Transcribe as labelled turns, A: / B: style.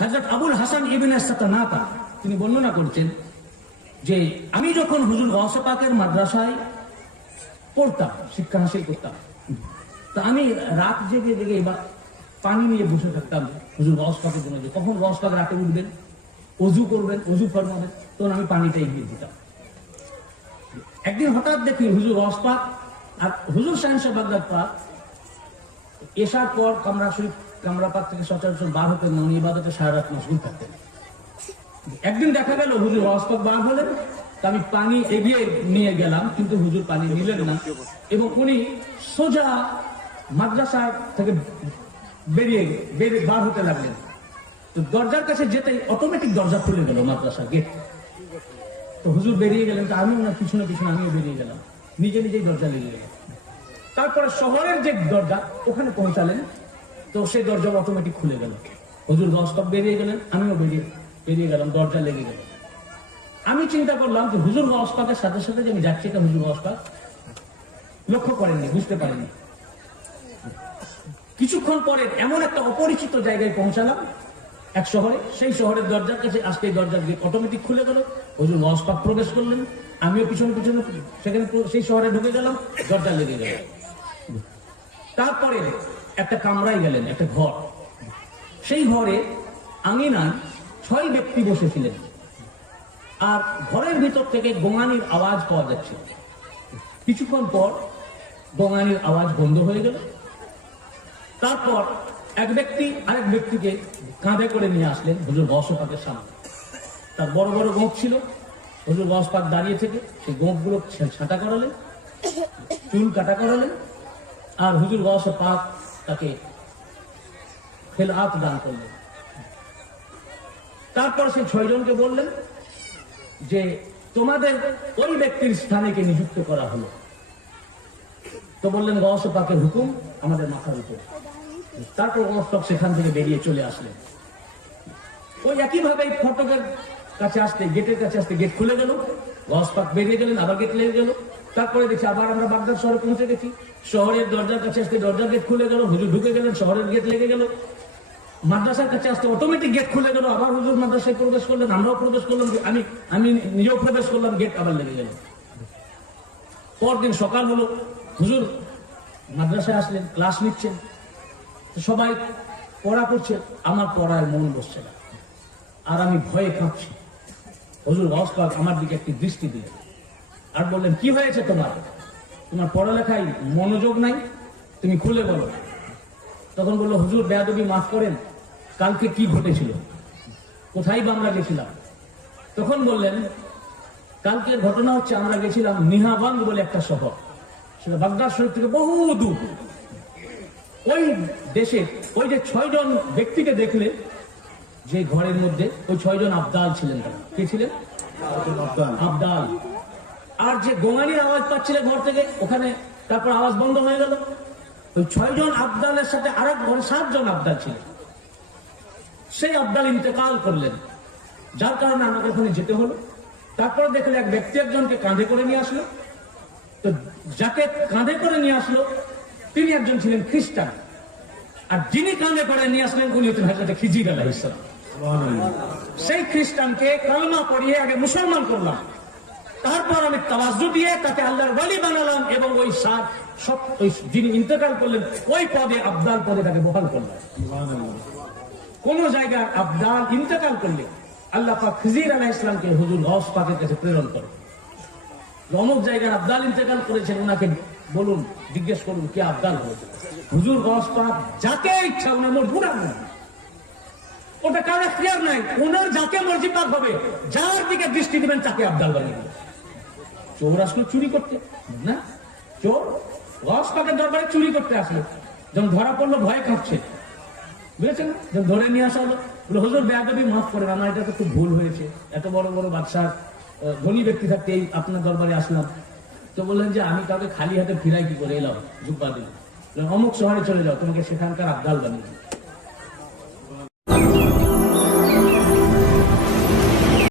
A: হজরত আবুল হাসান ইবিন নাতা তিনি বর্ণনা করছেন যে, আমি যখন হুজুর গসপাকের মাদ্রাসায় পড়তাম, শিক্ষা হাসিল করতাম, তা আমি রাত জেগে জেগে এবার পানি নিয়ে বসে থাকতাম হুজুর গসপাকের জন্য, যে কখন গসপাক রাতে উঠবেন, অজু করবেন, অজু ফরমাবেন, তখন আমি পানিটা এগিয়ে দিতাম। একদিন হঠাৎ দেখি হুজুর রসপাক আর হুজুর সাহেব বাগদাদ পাক এসার পর কামরা শরীফ, কামরা পাক থেকে সচরাচর বার হতেন না উনি ইবাদতে সারা রাত মশগুল থাকতেন। একদিন দেখা গেল হুজুর রসপাক বার হলেন আমি পানি এগিয়ে নিয়ে গেলাম, কিন্তু হুজুর পানি নিলেন না। এবং উনি সোজা মাদ্রাসা থেকে বেরিয়ে বেরিয়ে বার হতে লাগলেন। তো দরজার কাছে যেতেই অটোমেটিক দরজা খুলে গেল মাদ্রাসা গেট তো হুজুর বেরিয়ে গেলেন, তো আমি ওনার পিছনে পিছনে আমিও বেরিয়ে গেলাম। নিজে নিজেই দরজা লেগে গেল তারপরে শহরের যে দরজা, ওখানে পৌঁছালেন। তো সেই দরজা অটোমেটিক খুলে গেল। হুজুর, দশ কাপ বেরিয়ে গেলেন, আমিও বেরিয়ে বেরিয়ে গেলাম, দরজা লেগে গেল। আমি চিন্তা করলাম যে হুজুর গসপাকের সাথে সাথে যে আমি যাচ্ছি, এটা হুজুর গসপাক লক্ষ্য করেননি, বুঝতে পারেনি কিছুক্ষণ পরে এমন একটা অপরিচিত জায়গায় পৌঁছালাম, এক শহরে। সেই শহরের দরজার কাছে আজকে দরজার দিয়ে অটোমেটিক খুলে গেল। হুজুর মসপাক প্রবেশ করলেন, আমিও পিছনে পিছনে, সেখানে সেই শহরে ঢুকে গেলাম, দরজা লেগে গেল। তারপরে একটা কামরায় গেলেন, একটা ঘর। সেই ঘরে আঙিনায় ছয় ব্যক্তি বসেছিলেন। আর ঘরের ভিতর থেকে গোঙানির আওয়াজ পাওয়া যাচ্ছে। কিছুক্ষণ পর গোঙানির আওয়াজ বন্ধ হয়ে গেল। তারপর এক ব্যক্তি আরেক ব্যক্তিকে কাঁধে করে নিয়ে আসলেন হুজুর বসপাকের সামনে। তার বড় বড় গোপ ছিল। হুজুর বসপাক দাঁড়িয়ে থেকে সেই গোপগুলো ছাটা করালেন, চুল কাটা করালেন। আর হুজুর বসপাক তাকে খেলাত দান করলেন। তারপর সে ছয়জনকে বললেন যে, তোমাদের ওই ব্যক্তির স্থানে কে নিযুক্ত করা হলো। তো বললেন গস পাকের হুকুম আমাদের মাথার উপর। তারপর গসপাক সেখান থেকে বেরিয়ে চলে আসলেন। ওই একইভাবে ফটকের কাছে আসতে, গেটের কাছে আসতে গেট খুলে গেল। গসপাক বেরিয়ে গেলেন, আবার গেট লেগে গেল। তারপরে দেখছি আবার আমরা বাগদাদ শহরে পৌঁছে গেছি। শহরের দরজার কাছে আসতে দরজার গেট খুলে গেল, হুজুর ঢুকে গেলেন, শহরের গেট লেগে গেল। মাদ্রাসার কাছে আসতে অটোমেটিক গেট খুলে গেল, আবার হুজুর মাদ্রাসায় প্রবেশ করলেন, আমরাও প্রবেশ করলাম, আমি আমি নিজেও প্রবেশ করলাম গেট আবার লেগে গেল। পরদিন সকাল হলো, হুজুর মাদ্রাসায় আসলেন ক্লাস নিচ্ছেন। সবাই পড়া করছে, আমার পড়ায় মন বসছে না। আর আমি ভয়ে কাঁপছি। হুজুর গসপাক আমার দিকে একটি দৃষ্টি দিলেন। আর বললেন কি হয়েছে তোমার? তোমার পড়ালেখায় মনোযোগ নাই? তুমি খুলে বলো। তখন বলল হুজুর বেয়াদবি মাফ করেন। কালকে কি ঘটেছিল? কোথায় বা আমরা গেছিলাম? তখন বললেন কালকের ঘটনা হচ্ছে আমরা গেছিলাম নিহাবাঙ্গ বলে একটা শহর। সেটা বাগদাদ শরীফ থেকে বহু দূর। ওই দেশে ওই যে ছয়জন ব্যক্তিকে দেখলে যে ঘরের মধ্যে ওই ছয়জন আবদাল ছিলেন কে ছিলেন? আবদাল। আর যে গোঙানির আওয়াজ পাচ্ছিল ঘর থেকে, ওখানে তারপর আওয়াজ বন্ধ হয়ে গেল। ওই ছয়জন আবদালের সাথে আর এক ঘরে সাতজন আবদাল ছিল। সেই আবদাল ইন্তেকাল করলেন। যার কারণে আমাকে ওখানে যেতে হলো। তারপর দেখলে এক ব্যক্তি একজনকে কাঁধে করে নিয়ে আসলো। তো যাকে কাঁধে করে নিয়ে আসলো, তিনি একজন ছিলেন খ্রিস্টান। আর যিনি কাঁধে করে নিয়ে আসলেন, উনি হচ্ছেন হাজরত খিজির আলাহ ইসলাম সেই খ্রিস্টানকে কালমা পড়িয়ে আগে মুসলমান করলাম। তারপর আমি তাওয়াজু দিয়ে তাকে আল্লাহর ওয়ালি বানালাম এবং ওই সাত সব ওই যিনি ইন্তেকাল করলেন, ওই পদে আবদাল পদে তাকে বহাল করলাম। কোন জায়গায় আবদাল ইন্তেকাল করলে আল্লাহ পাক খিজির আলাহ ইসলামকে হুজুর গস পাকের কাছে প্রেরণ করে। অমুক জায়গায় আবদাল ইন্তেকাল করেছেন ওনাকে বলুন, জিজ্ঞেস করুন, কে আবদাল হয়েছে? হুজুর গস পাক যাকে ইচ্ছা ওনার মজবুর আনবেন ওটা কারও ক্লিয়ার নাই ওনার যাকে মর্জি পাক হবে, যার দিকে দৃষ্টি দিবেন, তাকে আবদাল বানিয়ে চোর আসলো চুরি করতে। না? চোর গস পাকের দরবারে চুরি করতে আসলো। যখন ধরা পড়ল ভয়ে কাঁপছে। বুঝেছেন? যখন ধরে নিয়ে আসা হলো হুজুর বেয়াদবি মাফ করেন আমার এটা তো খুব ভুল হয়েছে। এত বড় বড় বাদশাহ আহ, ধনী ব্যক্তি থাকতে আপনার দরবারে আসলাম। তো বললেন যে আমি কাউকে খালি হাতে ফিরাই কি করে এলাম? জুব্বা অমুক শহরে চলে যাও তোমাকে সেখানকার আবদাল বানিয়ে।